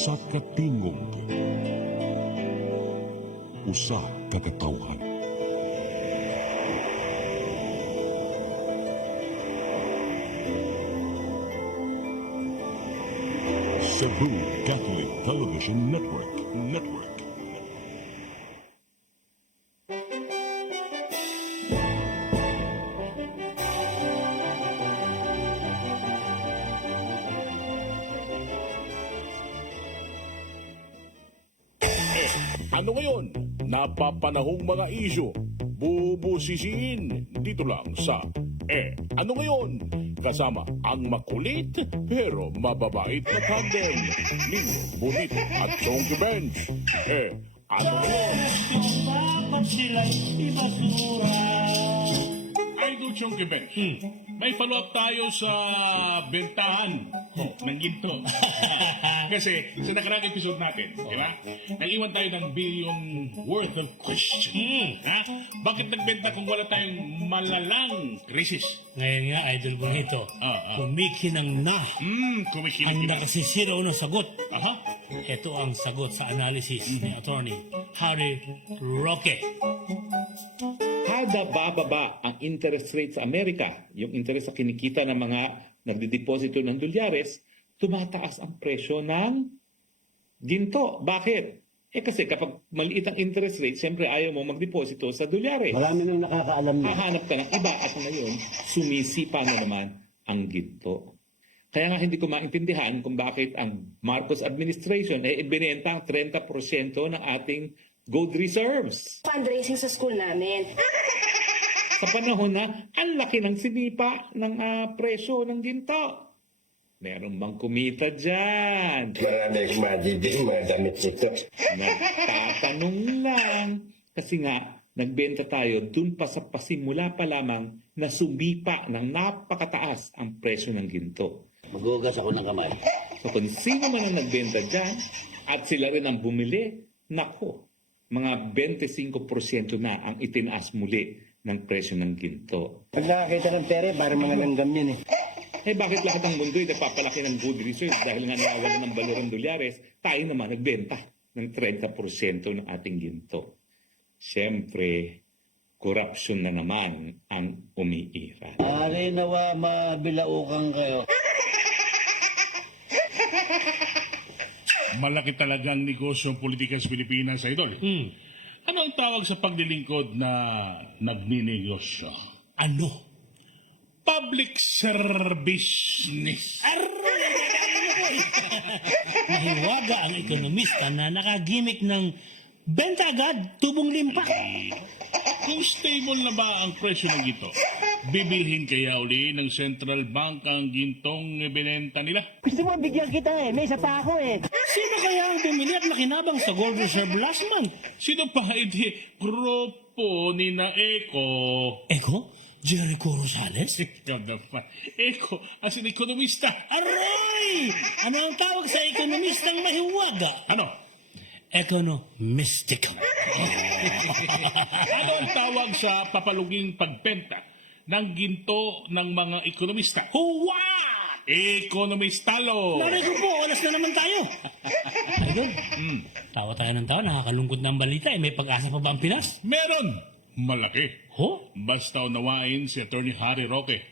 Usa ka tingog, usa ka katawhan. Cebu Catholic Television Network. Ano ngayon? Napapanahong mga isyu. Bubusisiin dito lang sa Ano ngayon? Kasama ang makulit pero mababait na tandem Nino Bonito at Chonky Bench. Ano ngayon? Dapat sila'y ibasura. Idol Chonky Bench, may follow-up tayo sa bentahan ng ginto. Kasi sa nakaraang episode natin, di ba? Nag-iwan tayo ng billion worth of question. Ha? Bakit nagbenta kung wala tayong malalang krisis? Ngayon nga, Idol Bonito, kumikinang na ang Kumikinig. nakasisiro ng sagot. Aha. Ito ang sagot sa analysis ni Attorney Harry Roque. Kada bababa ang interest rate sa Amerika, yung interest sa kinikita ng mga nagdideposito ng dolyares, tumataas ang presyo ng ginto. Bakit? Kasi kapag maliit ang interest rate, siyempre ayaw mo magdeposito sa dolyares. Marami nang nakakaalam na. Hahanap ka ng iba at ngayon, sumisipa na naman ang ginto. Kaya nga hindi ko maintindihan kung bakit ang Marcos administration ibinenta ang 30% ng ating gold reserves. Fundraising sa school namin. Sa panahon na ang laki ng sinipa ng presyo ng ginto. Meron bang kumita dyan? Marami akong madiding mga damit nito. Nagtatanong lang. Kasi nga, nagbenta tayo dun pa sa pasimula pa lamang na sumipa ng napakataas ang presyo ng ginto. Magugas ako ng kamay. So kung sino man ang nagbenta dyan at sila rin ang bumili, nako, mga 25% na ang itinaas muli ng presyo ng ginto. Pag nakakita ng pera, parang mga langgam yan eh. Bakit lahat ng mundo ay napapalaki ng gold reserve dahil nga nawawala ng balor ng dolyares, tayo naman nagbenta ng 30% ng ating ginto. Siyempre, corruption na naman ang umiiral. Ari nawa mabilaukan kayo. Malaki talagang negosyo ang politika sa Pilipinas, Idol. Ano ang tawag sa paglilingkod na nagninegosyo? Ano? Public service. Mahiwaga ang ekonomista na nakagimik ng benta agad, tubong limpa. Kung stable na ba ang presyo ng ginto, bibilhin kaya uli ng Central Bank ang gintong binenta nila? Gusto mo bigyan kita eh, may isa pa ako eh. Sino kaya ang bumili at nakinabang sa gold reserve last month? Sino pa iti grupo ni na Eko? Eko? Jericho Rosales? Eko, as an ekonomista. Aray! Ano ang tawag sa ekonomistang mahiwaga? Ano? Economistical. Ano ang tawag sa papaluging pagbenta ng ginto ng mga ekonomista? What? Ekonomistalo! Narinig po, oras na naman tayo. Idol, tawa tayo ng tawa, nakakalungkot na ang balita. May pag-asa pa ba ang Pinas? Meron! Malaki. Ho? Basta unawain si Attorney Harry Roque.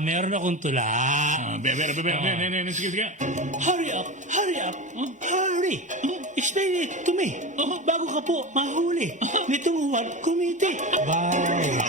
Meron akong tula. Sige. Hurry up! Hurry! Explain it to me. Bago ka po mahuli nitong huwag kumiti. Bye!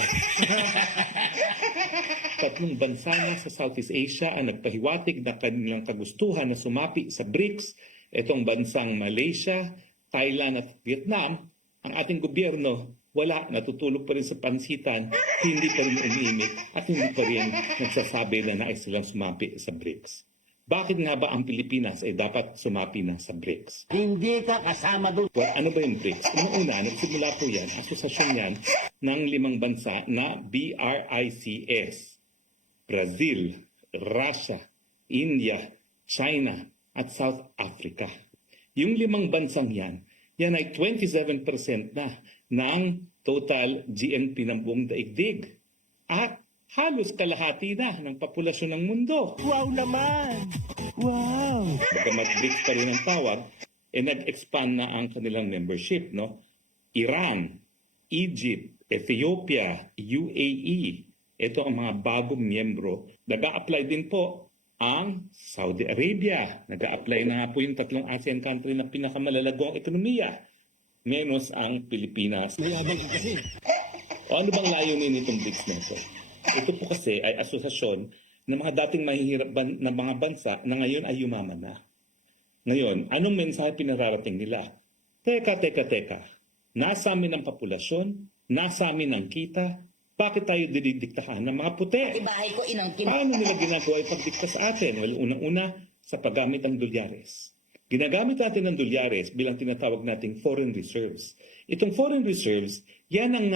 Tatlong bansa na sa Southeast Asia ang nagpahiwatig na kanilang kagustuhan na sumapi sa BRICS. Itong bansang Malaysia, Thailand at Vietnam, ang ating gobyerno wala, natutulog pa rin sa pansitan, hindi pa rin umiimik at hindi pa rin nagsasabi na nais silang sumapi sa BRICS. Bakit nga ba ang Pilipinas ay dapat sumapi na sa BRICS? Hindi ka kasama doon. Well, ano ba yung BRICS? Una, nagsimula po yan, asosasyon yan ng 5 bansa na BRICS. Brazil, Russia, India, China, at South Africa. Yung 5 bansang yan ay 27% na ng total GNP ng buong daigdig. At halos kalahati na ng populasyon ng mundo. Wow naman! Wow! Bagamat BRICS pa rin ang tawag, nag-expand na ang kanilang membership, no? Iran, Egypt, Ethiopia, UAE, ito ang mga bagong miyembro. Nag-a-apply din po ang Saudi Arabia. Nag-a-apply na nga po yung tatlong ASEAN country na pinakamalalagong ekonomiya. Menos ang Pilipinas. Mayabang ka kasi. O ano bang layunin nitong BRICS na ito? Ito po kasi ay asosasyon ng mga dating mahihirap na mga bansa na ngayon ay yumaman na. Ngayon, anong mensahe pinararating nila? Teka. Nasa amin ang populasyon, nasa amin ang kita, bakit tayo dinidiktahan ng mga puti? Ibahay ko inangkin. Paano nila ginagawa yung pagdikta sa atin? Well, unang-una, sa paggamit ng dolyares. Ginagamit natin ng dolyares bilang tinatawag nating foreign reserves. Itong foreign reserves, yan ang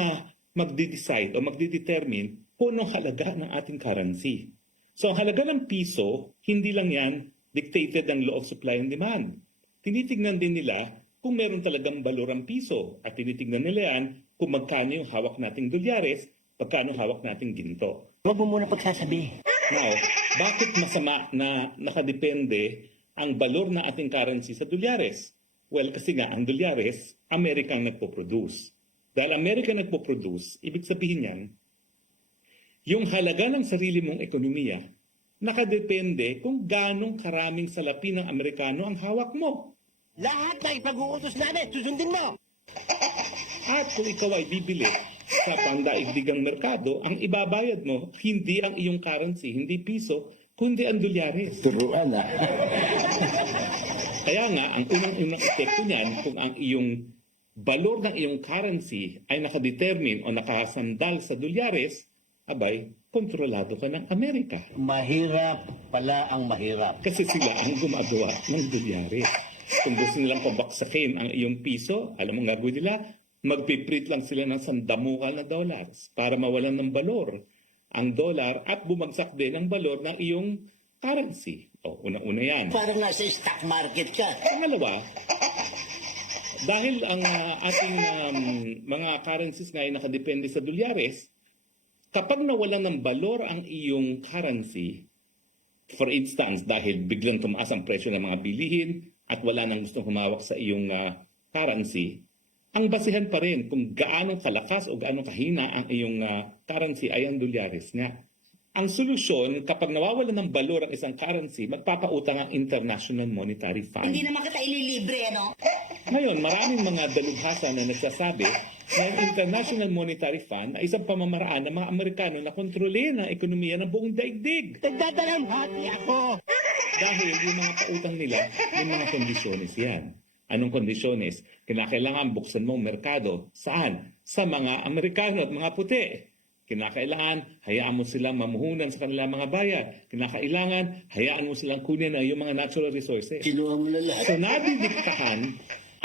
magdi-decide o magdi-determine kung anong halaga ng ating currency. So, ang halaga ng piso, hindi lang yan dictated ng law of supply and demand. Tinitignan din nila kung meron talagang balor ang piso at tinitignan nila yan kung magkano yung hawak nating dolyares, pagkano hawak nating ginto. Huwag mo muna pagsasabi. Now, bakit masama na nakadepende ang balor na ating currency sa dolyares? Well, kasi nga, ang dolyares, Amerika ang nagpo-produce. Dahil Amerika nagpo-produce, ibig sabihin yan, yung halaga ng sarili mong ekonomiya, nakadepende kung ganong karaming salapi ng Amerikano ang hawak mo. Lahat na ipag-uutos namin, susundin mo. At kung ikaw ay bibili sa pandaigdigang merkado, ang ibabayad mo, hindi ang iyong currency, hindi piso, kundi ang dolyares. Turuan Kaya nga, ang unang-unang epekto niyan, kung ang iyong balor ng iyong currency ay nakadetermine o nakasandal sa dolyares, abay, kontrolado ka ng Amerika. Mahirap pala ang mahirap. Kasi sila ang gumagawa ng dolyares. Kung gusto nilang pabaksakin ang iyong piso, alam mo nga gawin nila, magpiprint lang sila ng sandamukal na dollars para mawalan ng balor ang dollar at bumagsak din ang balor ng iyong currency. O, una-una yan. Parang nasa stock market ka. Pangalawa, dahil ang ating mga currencies na ay nakadepende sa dolyares, kapag nawalan ng balor ang iyong currency, for instance, dahil biglang tumaas ang presyo ng mga bilihin at wala nang gustong humawak sa iyong currency, ang basihan pa rin kung gaano kalakas o gaano kahina ang iyong currency ay ang dolyares nga. Ang solusyon, kapag nawawalan ng balor ang isang currency, magpapautang ang International Monetary Fund. Hindi naman kita ililibre, ano? Ngayon, maraming mga dalubhasa na nagsasabi na ang International Monetary Fund ay isang pamamaraan ng mga Amerikano na kontrolin ang ekonomiya ng buong daigdig. Nagdadalamhati ako. Dahil yung mga pautang nila, yung mga kondisyones yan. Anong kondisyones? Kinakailangan buksan mo ang merkado. Saan? Sa mga Amerikano at mga puti. Kinakailangan, hayaan mo silang mamuhunan sa kanilang mga bayan. Kinakailangan, hayaan mo silang kunin ang iyong mga natural resources. Kinuha mo na lahat. So nadidiktahan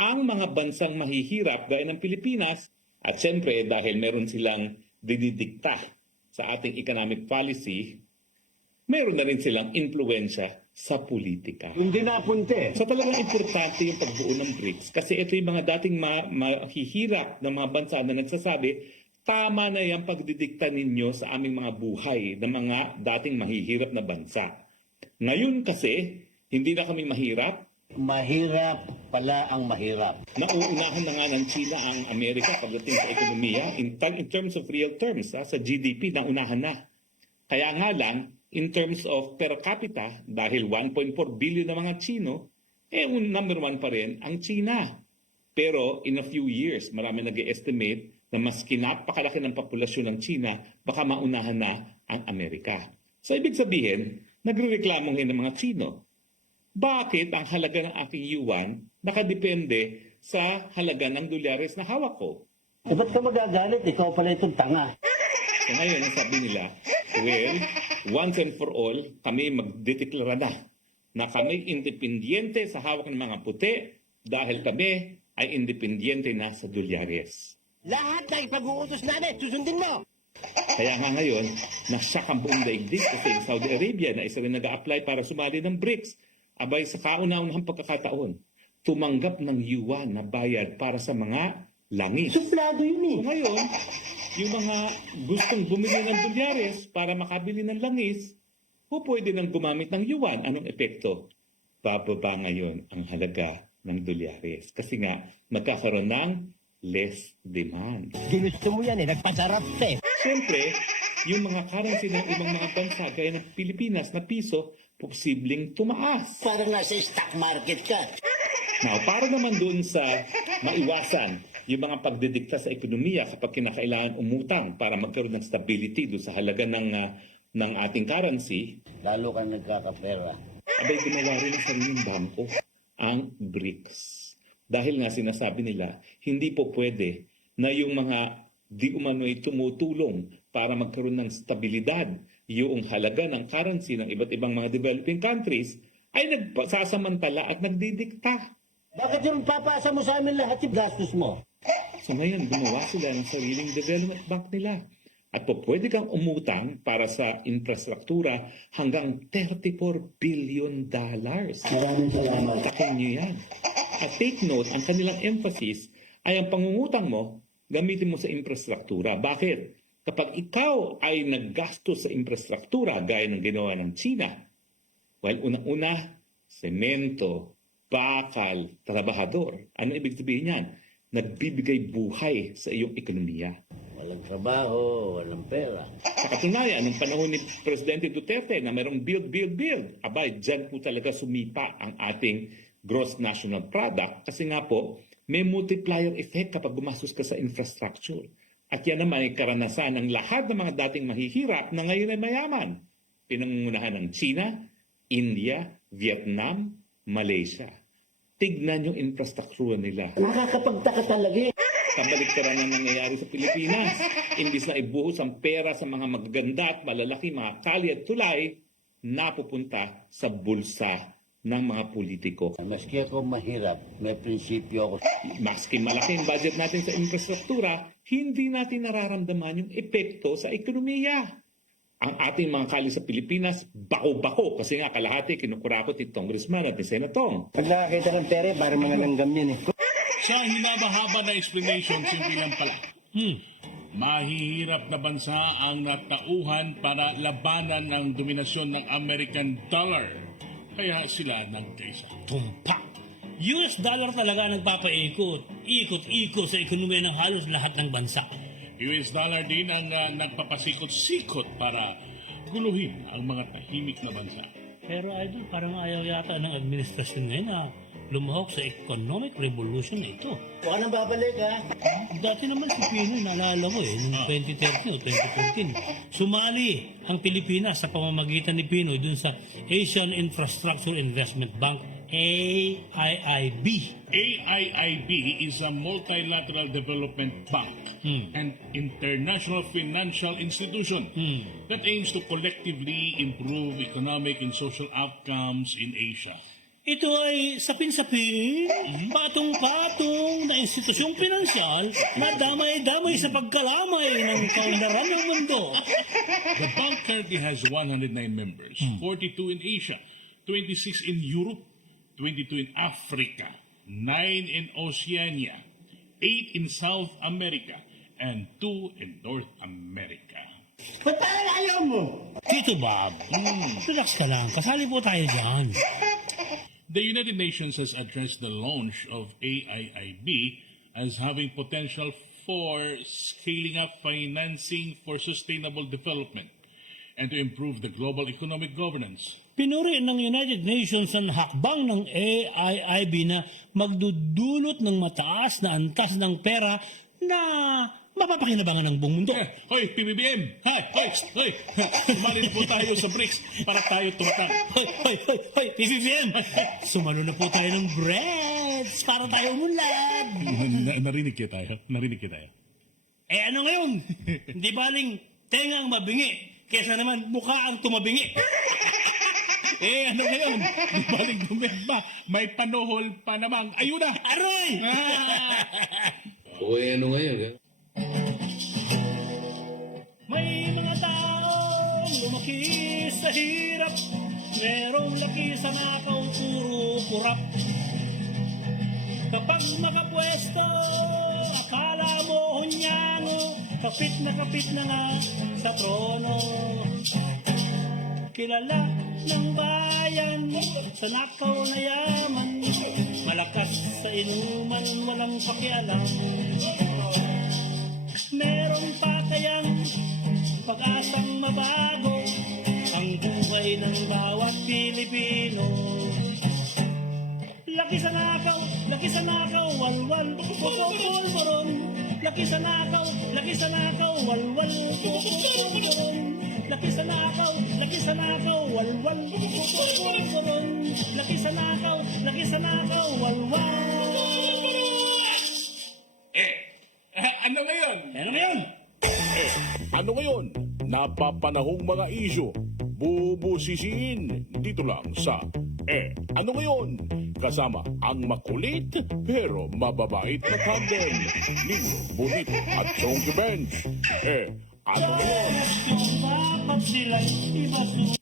ang mga bansang mahihirap gaya ng Pilipinas at siyempre dahil meron silang dinidikta sa ating economic policy, meron na rin silang impluensya sa politika. Hindi napunte. So talagang importante yung pagbuo ng BRICS kasi ito yung mga dating mahihirap ng mga bansa na nagsasabi, tama na yung pagdidikta ninyo sa aming mga buhay ng mga dating mahihirap na bansa. Ngayon kasi, hindi na kami mahirap. Mahirap pala ang mahirap. Nauunahan na nga ng China ang Amerika pagdating sa ekonomiya. In terms of real terms, sa GDP, naunahan na. Kaya nga lang, in terms of per capita, dahil 1.4 billion na mga Chino, number one pa rin ang China. Pero in a few years, marami nag-estimate na mas kinapakalaki ng populasyon ng China, baka maunahan na ang Amerika. So ibig sabihin, nagrereklamo ngayon ng mga Chino. Bakit ang halaga ng aking yuan nakadepende sa halaga ng dolyares na hawak ko? Ba't ka magagalit? Ikaw pala itong tanga. So ngayon, ang sabi nila, well, once and for all, kami magdedeklara na kami independyente sa hawak ng mga puti dahil kami ay independyente na sa dolyares. Lahat na ipag-uutos namin, susundin mo. Kaya nga ngayon, nasyak ang buong daigdig kasi yung Saudi Arabia na isa rin nag-a-apply para sumali ng BRICS, abay sa kauna-unahang pagkakataon, tumanggap ng yuan na bayad para sa mga langis. Suplado yun So ngayon, yung mga gustong bumili ng dolyares para makabili ng langis, o pwede nang gumamit ng yuan. Anong epekto? Bababa ngayon ang halaga ng dolyares. Kasi nga, magkakaroon ng less demand. Ginusto mo yan nagpasarap eh. Siyempre, yung mga currency ng ibang mga bansa gaya ng Pilipinas na piso, posibleng tumaas. Parang nasa stock market ka. Now, para naman doon sa maiwasan yung mga pagdidikta sa ekonomiya kapag kinakailangan umutang para magkaroon ng stability doon sa halaga ng ating currency, Lalo kang nagkakapera. abay gumawa rin ng sariling bangko, ang BRICS. Dahil nga sinasabi nila, hindi po pwede na yung mga di umano'y tumutulong para magkaroon ng stabilidad yung halaga ng currency ng iba't ibang mga developing countries ay nagsasamantala at nagdidikta. Bakit yung papasa mo sa amin lahat yung gastos mo? So ngayon, gumawa sila ng sariling development bank nila. At po pwede kang umutang para sa infrastruktura hanggang $34 billion. Maraming salamat. Takin nyo yan. At take note, ang kanilang emphasis ay ang pangungutang mo, gamitin mo sa infrastruktura. Bakit? Kapag ikaw ay naggastos sa infrastruktura gaya ng ginawa ng China, well, unang-una, semento, bakal, trabahador. Ano ibig sabihin yan? Nagbibigay buhay sa iyong ekonomiya. Walang trabaho, walang pera. Sa katunayan, nung panahon ni Presidente Duterte na merong build, abay, dyan po talaga sumipa ang ating gross national product kasi nga po, may multiplier effect kapag gumastos ka sa infrastructure. At yan naman ay karanasan ng lahat ng mga dating mahihirap na ngayon ay mayaman. Pinangungunahan ng China, India, Vietnam, Malaysia. Tignan yung infrastructure nila. Nakakapagtaka talaga eh. Kabaliktaran na nangyayari sa Pilipinas. Imbis na ibuhos ang pera sa mga magaganda at malalaki mga kali at tulay, napupunta sa bulsa ng mga politiko. Maski ako mahirap, may prinsipyo ako. Maski malaki ang budget natin sa infrastruktura, hindi natin nararamdaman yung epekto sa ekonomiya. Ang ating mga kali sa Pilipinas, bako-bako. Kasi nga kalahati kinukurakot ni Congressman at ni Senatong. Pag nakakita ng pera, parang mga nanggam yan eh. Sa hinabahaba na explanation, simple lang pala. Mahihirap na bansa ang natauhan para labanan ng dominasyon ng American dollar. Kaya sila nagkaisa. Tumpak! US dollar talaga ang nagpapaikot. Ikot-ikot sa ekonomiya ng halos lahat ng bansa. US dollar din ang nagpapasikot-sikot para guluhin ang mga tahimik na bansa. Pero idol, parang ayaw yata ng administrasyon ngayon na lumahok sa economic revolution na ito. Huwag nang babalik ha. Dati naman si Pinoy, naalala ko noong 2013 o 2014, sumali ang Pilipinas sa pamamagitan ni Pinoy dun sa Asian Infrastructure Investment Bank, AIIB. AIIB is a multilateral development bank and international financial institution that aims to collectively improve economic and social outcomes in Asia. Ito ay sapin-sapin, patong-patong na institusyong pinansyal na damay-damay sa pagkalamay ng kaunlaran ng mundo. The bank currently has 109 members, 42 in Asia, 26 in Europe, 22 in Africa, 9 in Oceania, 8 in South America, and 2 in North America. Ba't parang ayaw mo? Tito Bob, relax ka lang, kasali po tayo dyan. The United Nations has addressed the launch of AIIB as having potential for scaling up financing for sustainable development and to improve the global economic governance. Pinuri ng United Nations ang hakbang ng AIIB na magdudulot ng mataas na antas ng pera na mapapakinabangan ng buong mundo. Hoy, PBBM! Hoy! Sumalin po tayo sa BRICS para tayo tumatang. Hoy, PBBM! Sumalo na po tayo ng breads para tayo umunlad. Narinig kita tayo. Eh ano ngayon? Hindi baling tenga ang mabingi, kesa naman mukha ang tumabingi. Ano ngayon? Di baling dumemba. May panuhol pa namang ayuda. Aroy! Uy, ano ngayon? May mga taong lumaki sa hirap, merong laki sa nakaw, puro kurap. Kapag makapwesto, akala mo hunyano, kapit na nga sa trono. kilala ng bayan sa nakaw na yaman, malakas sa inuman, walang pakialam. Meron pa kayang pag-asang mabago ang buhay ng bawat Pilipino? Laki sa nakaw, walwal, pupupulburon. Laki sa nakaw, walwal, pupupulburon. Laki sa nakaw, walwal, pupupulburon. Laki sa nakaw, walwal. Ano ngayon? Ano ngayon? Ano ngayon? Napapanahong mga isyo. Bubusisiin dito lang sa Ano ngayon? Kasama ang makulit pero mababait na tandem ni Bonito at Chonky Bench. Ano ngayon? Bakit sila iba